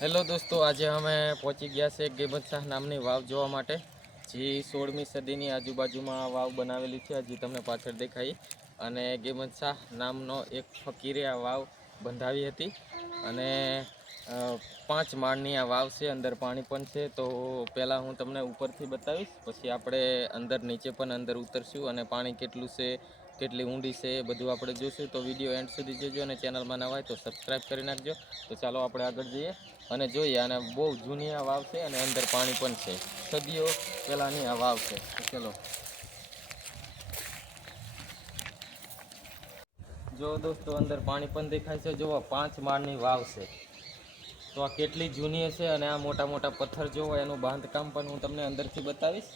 Hello દોસ્તો, આજે અમે પહોંચી ગયા છે ગેબત શાહ નામની વાવ જોવા માટે, જે 16મી સદીની આજુબાજુમાં આ વાવ બનાવેલી છે. હજી તમને પાછળ દેખાઈ. અને ગેબત શાહ નામનો એક ફકીરે આ વાવ બંધાવી હતી. અને 5 માળની આ વાવ છે. અંદર પાણી પણ છે. તો પહેલાં હું તમને ઉપરથી બતાવીશ, પછી આપણે નીચે પણ અંદર ઉતરશું અને પાણી કેટલું છે, કેટલી ઊંડી છે, એ બધું આપણે જોઈશું. તો વિડીયો એન્ડ સુધી જોજો અને ચેનલમાં નવા હોય તો સબસ્ક્રાઈબ કરી નાખજો. તો ચાલો આપણે આગળ જઈએ અને જોઈએ. અને બહુ જૂની આ વાવ છે અને અંદર પાણી પણ છે. સદીઓ પહેલાંની આ વાવ છે. ચલો જો દોસ્તો, અંદર પાણી પણ દેખાય છે. જુઓ, 5 માળની વાવ છે. તો આ કેટલી જૂની હશે. અને આ મોટા મોટા પથ્થર જોવો, એનું બાંધકામ પણ હું તમને અંદરથી બતાવીશ.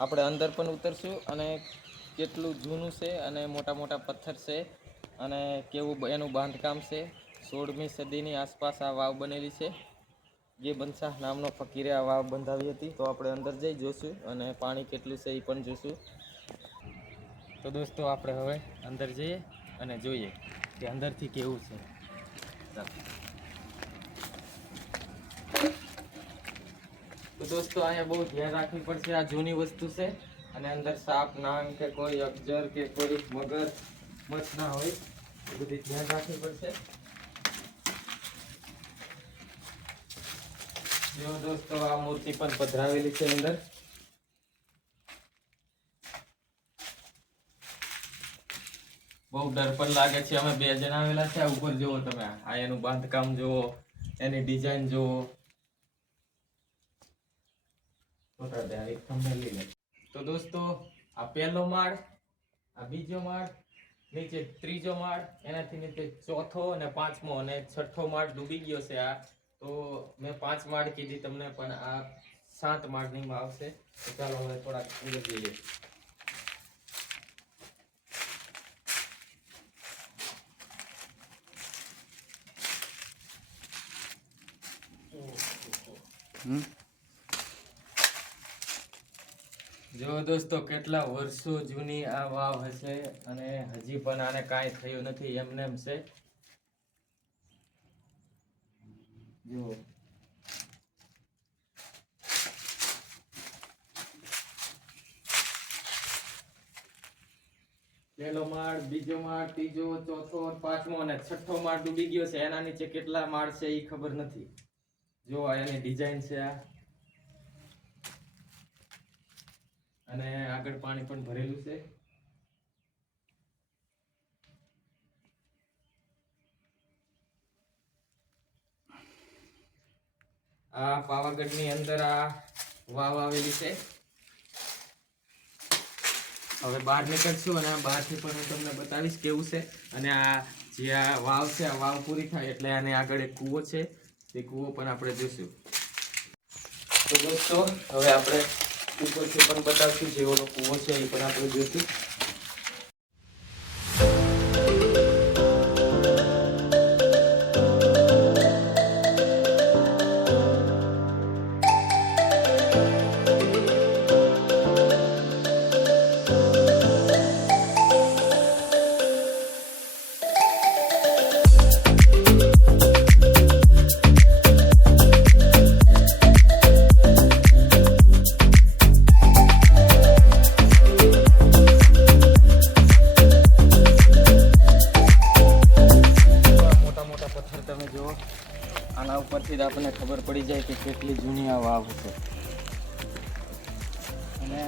આપણે અંદર પણ ઉતરશું અને કેટલું જૂનું છે અને મોટા મોટા પથ્થર છે અને કેવું એનું બાંધકામ છે. 16મી સદીની આસપાસ આ વાવ બનેલી છે. ગેબત શાહ નામનો ફકીરે આ વાવ બંધાવી હતી. તો આપણે અંદર જઈ જોઈશું અને પાણી કેટલું છે એ પણ જોઈશું. તો દોસ્તો, આપણે હવે અંદર જઈએ અને જોઈએ કે અંદરથી કેવું છે. તો દોસ્તો, અહીંયા બહુ ધ્યાન રાખવી પડશે. આ જૂની વસ્તુ છે અને અંદર સાપ, નાંગ કે કોઈ અજગર કે કોઈ મગર મચ્છ ના હોય, એ બધી ધ્યાન રાખવી પડશે. જો દોસ્તો, આ મૂર્તિ પણ પધરાવેલી છે અંદર. બહુ ડર પણ લાગે છે. અમે 2 જણા આવેલા છે. આ ઉપર જુઓ તમે, આ એનું બાંધકામ જુઓ, એની ડિઝાઇન જુઓ. તો દોસ્તો, આ પહેલો માળ, આ બીજો માળ, નીચે 3જો માળ, એનાથી નીચે 4થો અને 5મો અને 6થો માળ ડૂબી ગયો છે. આ તો મેં 5 માળ કીધી તમને, પણ આ 7 માળની વાવ છે. તો ચાલો હવે થોડાક અંદર જઈએ. જો દોસ્તો, કેટલા વર્ષો જૂની આ વાવ હશે અને હજી પણ આને કાંઈ થયું નથી, એમનેમ છે. જો પહેલો માળ, બીજો માળ, ત્રીજો, ચોથો, 5મો અને 6થો માળ ડૂબી ગયો છે. એના નીચે કેટલા માળ છે એ ખબર નથી. જો આ એની ડિઝાઇન છે આ. અને આગળ પાણી પણ ભરેલું છે. આ પાવાગઢની અંદર આ વાવ આવેલી છે. હવે બહાર નીકળશું અને બહારથી પણ હું તમને બતાવીશ કેવું છે. અને આ જે આ વાવ છે, આ વાવ પૂરી થાય એટલે આને આગળ એક કૂવો છે, તે કૂવો પણ આપણે જોઈશું. તો દોસ્તો, હવે આપણે ઉપરથી પણ બતાવશું. જે ઓલો કૂવો છે એ પણ આપણે જોઈશું. આના ઉપરથી જ આપણને ખબર પડી જાય કે કેટલી જૂની આ વાવ છે. અને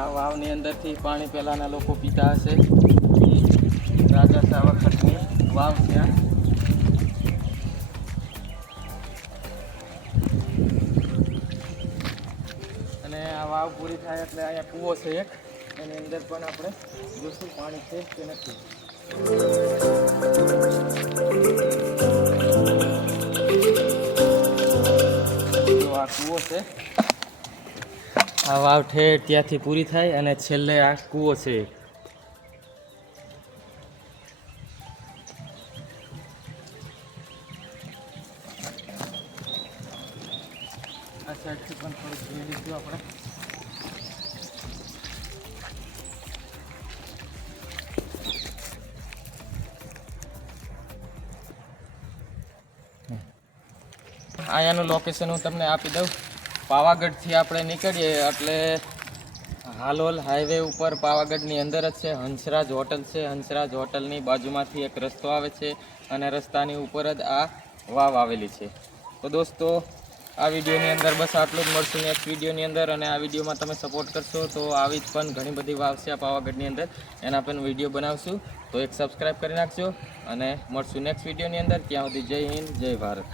આ વાવની અંદરથી પાણી પહેલાંના લોકો પીતા હશે. રાજા શાહ વખતની વાવ છે આ. અને આ વાવ પૂરી થાય એટલે અહીંયા કૂવો છે એક, એની અંદર પણ આપણે જોશું પાણી છે કે નથી. આ કૂવો છે. આ વાવ ઠેઠ ત્યાંથી પૂરી થાય અને છેલ્લે આ કૂવો છે. આ સાઈડથી પણ થોડુંક જોઈ લઈશું આપણે. અહીંયાનું લોકેશન હું તમને આપી દઉં. પાવાગઢથી આપણે નીકળીએ એટલે હાલોલ હાઈવે ઉપર પાવાગઢની અંદર જ છે હંસરાજ હોટલ છે. હંસરાજ હોટલની બાજુમાંથી એક રસ્તો આવે છે અને રસ્તાની ઉપર જ આ વાવ આવેલી છે. તો દોસ્તો આ વિડીયોની અંદર બસ આટલું જ. મળશું નેક્સ્ટ વિડીયોની અંદર. અને આ વિડીયોમાં તમે સપોર્ટ કરશો તો આવી જ પણ ઘણી બધી વાવ છે આ પાવાગઢની અંદર, એના પણ વિડીયો બનાવશું. તો એક સબસ્ક્રાઈબ કરી નાખજો અને મળશું નેક્સ્ટ વિડીયોની અંદર. ત્યાં સુધી જય હિન્દ, જય ભારત.